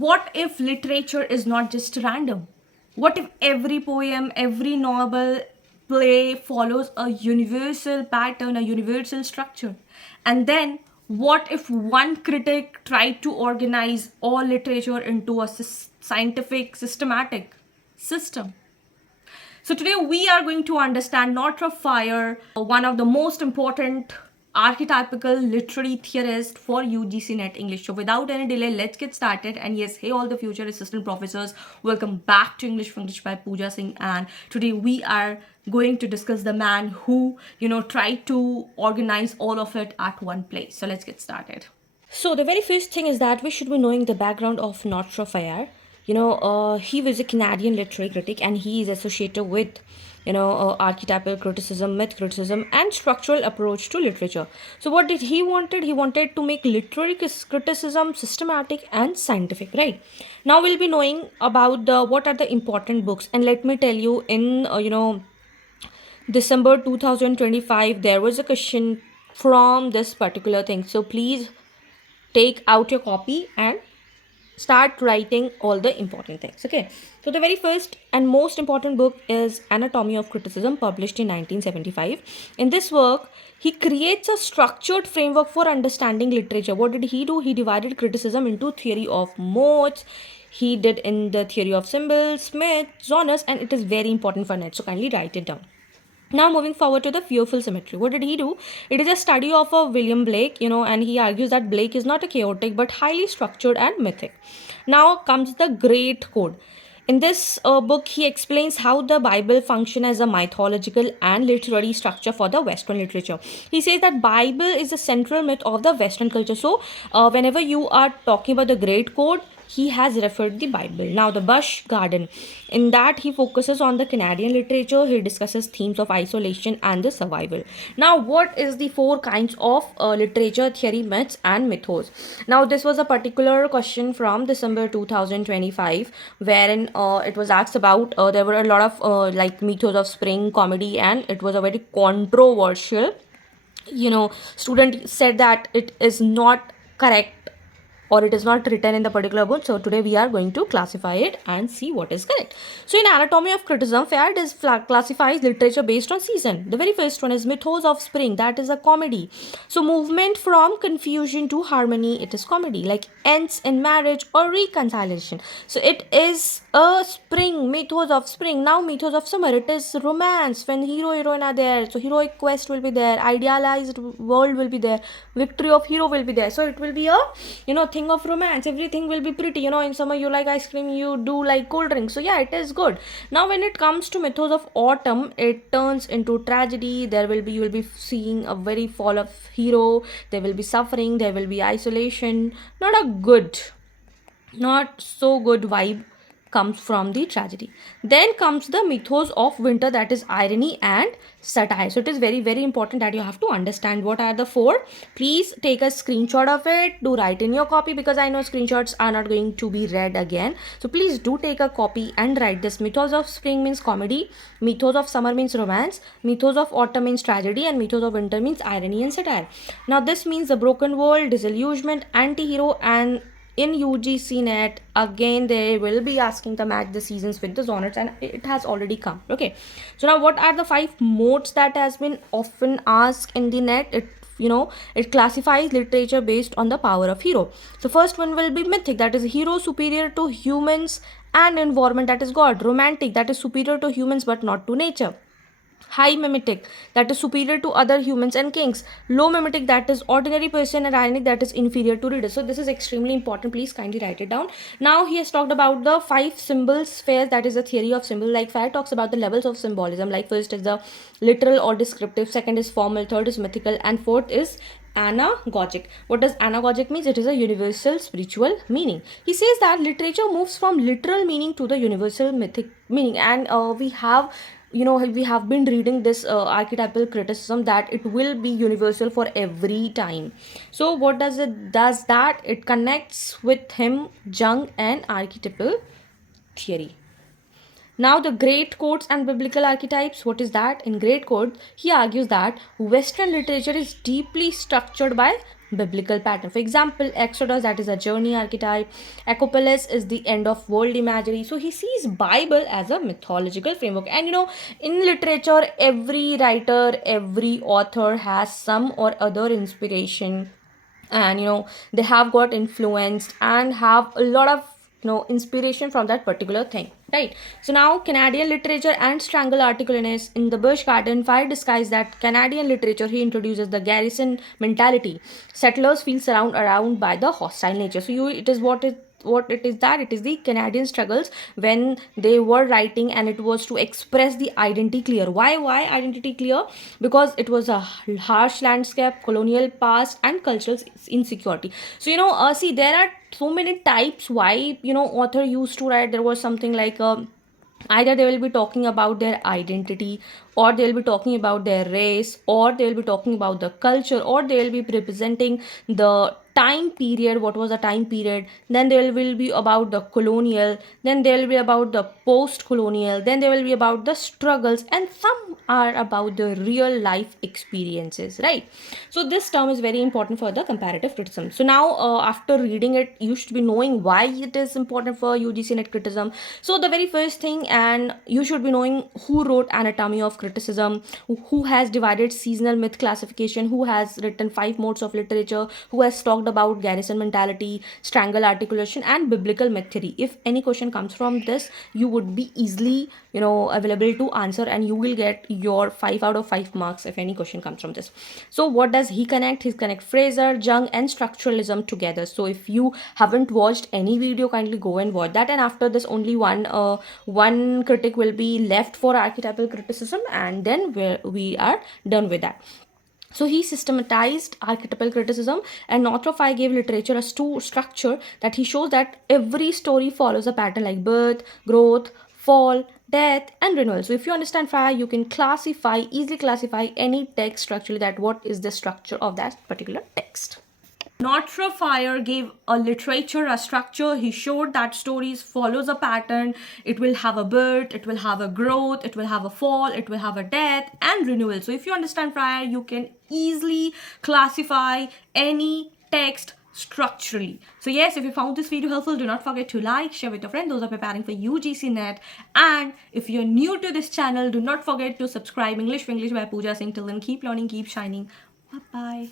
what if literature is not just random? What if every poem, every novel, play follows a universal pattern, a universal structure? And then what if one critic tried to organize all literature into a scientific, systematic system? So today we are going to understand Northrop Frye, one of the most important archetypical literary theorist for UGC NET English. So without any delay, let's get started. And yes, hey all the future assistant professors, welcome back to English Winglish by Pooja Singh. And today we are going to discuss the man who, tried to organize all of it at one place. So let's get started. So the very first thing is that we should be knowing the background of Northrop Frye. He was a Canadian literary critic, and he is associated with, archetypal criticism, myth criticism, and structural approach to literature. So what did he wanted? He wanted to make literary criticism systematic and scientific, right? Now we'll be knowing about what are the important books, and let me tell you, in December 2025, there was a question from this particular thing. So please take out your copy and start writing all the important things. Okay, so the very first and most important book is Anatomy of Criticism, published in 1975. In this work, he creates a structured framework for understanding literature. What did he do? He divided criticism into theory of modes. He did in the theory of symbols, myths, genres, and it is very important for net, so kindly write it down. Now moving forward to the fearful symmetry. What did he do? It is a study of a William Blake, and he argues that Blake is not a chaotic but highly structured and mythic. Now comes the Great Code. In this book, he explains how the Bible functions as a mythological and literary structure for the Western literature. He says that Bible is the central myth of the Western culture. So whenever you are talking about the Great Code, he has referred the Bible. Now the Bush Garden. In that, he focuses on the Canadian literature. He discusses themes of isolation and the survival. Now, what is the four kinds of literature, theory, myths, and mythos? Now, this was a particular question from December 2025, wherein it was asked about, there were a lot of like mythos of spring, comedy, and it was a very controversial. Student said that it is not correct, or it is not written in the particular book. So today we are going to classify it and see what is correct. So in Anatomy of Criticism, Frye classifies literature based on season. The very first one is Mythos of Spring, that is a comedy. So movement from confusion to harmony, it is comedy, like ends in marriage or reconciliation. So it is a spring, Mythos of Spring. Now Mythos of Summer, it is romance, when hero heroine are there. So heroic quest will be there, idealized world will be there, victory of hero will be there. So it will be a thing of romance. Everything will be pretty. In summer you like ice cream, you do like cold drinks. So yeah, it is good. Now when it comes to Mythos of Autumn, it turns into tragedy. You will be seeing a very fall of hero. There will be suffering, there will be isolation. Not so good vibe comes from the tragedy. Then comes the Mythos of Winter, that is irony and satire. So it is very, very important that you have to understand what are the four. Please take a screenshot of it, do write in your copy, because I know screenshots are not going to be read again. So please do take a copy and write this. Mythos of Spring means comedy, Mythos of Summer means romance, Mythos of Autumn means tragedy, and Mythos of Winter means irony and satire. Now this means the broken world, disillusionment, anti-hero, and in UGC NET, again they will be asking to match the seasons with the genres, and it has already come. Okay, so now what are the 5 modes that has been often asked in the net? It classifies literature based on the power of hero. So first one will be mythic, that is hero superior to humans and environment, that is God. Romantic, that is superior to humans but not to nature. High mimetic, that is superior to other humans and kings. Low mimetic, that is ordinary person, and ironic, that is inferior to readers. So this is extremely important. Please kindly write it down. Now he has talked about the 5 symbol spheres, that is the theory of symbol. Like Frye talks about the levels of symbolism. Like first is the literal or descriptive, second is formal, third is mythical, and fourth is anagogic. What does anagogic means? It is a universal spiritual meaning. He says that literature moves from literal meaning to the universal mythic meaning, and we have been reading this archetypal criticism that it will be universal for every time. So what does that it connects with him, Jung, and archetypal theory. Now the great codes and biblical archetypes. What is that? In Great Code, he argues that Western literature is deeply structured by biblical pattern. For example, Exodus, that is a journey archetype. Acopolis is the end of world imagery. So he sees Bible as a mythological framework. And in literature, every writer, every author has some or other inspiration, and they have got influenced and have a lot of inspiration from that particular thing, right? So now Canadian literature and strangle articulateness. In the Bush Garden, Fire disguise that Canadian literature, he introduces the garrison mentality. Settlers feel surrounded around by the hostile nature. So it is what it is, that it is the Canadian struggles when they were writing, and it was to express the identity clear. Why identity clear? Because it was a harsh landscape, colonial past, and cultural insecurity. So see, there are so many types why author used to write. There was something like either they will be talking about their identity, or they will be talking about their race, or they will be talking about the culture, or they will be representing the time period, what was the time period. Then there will be about the colonial, then there will be about the post colonial, then there will be about the struggles, and some are about the real life experiences, right? So this term is very important for the comparative criticism. So now after reading it, you should be knowing why it is important for UGC NET criticism. So the very first thing, and you should be knowing who wrote Anatomy of Criticism, who has divided seasonal myth classification, who has written 5 modes of literature, who has talked about garrison mentality, strangle articulation, and biblical myth theory. If any question comes from this, you would be easily available to answer, and you will get your 5 out of 5 marks if any question comes from this. So what does he connect? He connect Fraser, Jung, and structuralism together. So if you haven't watched any video, kindly go and watch that. And after this, only one critic will be left for archetypal criticism, and then we are done with that. So he systematized archetypal criticism, and Northrop gave literature a structure that he shows that every story follows a pattern like birth, growth, fall, death, and renewal. So if you understand Frye, you can easily classify any text structurally, that what is the structure of that particular text. Northrop gave a literature a structure. He showed that stories follows a pattern. It will have a birth, it will have a growth, it will have a fall, it will have a death, and renewal. So if you understand Frye, you can easily classify any text structurally. So yes, if you found this video helpful, do not forget to like, share with your friends, those are preparing for UGC NET. And if you're new to this channel, do not forget to subscribe. English Winglish by Pooja Singh. Till then, keep learning, keep shining. Bye bye.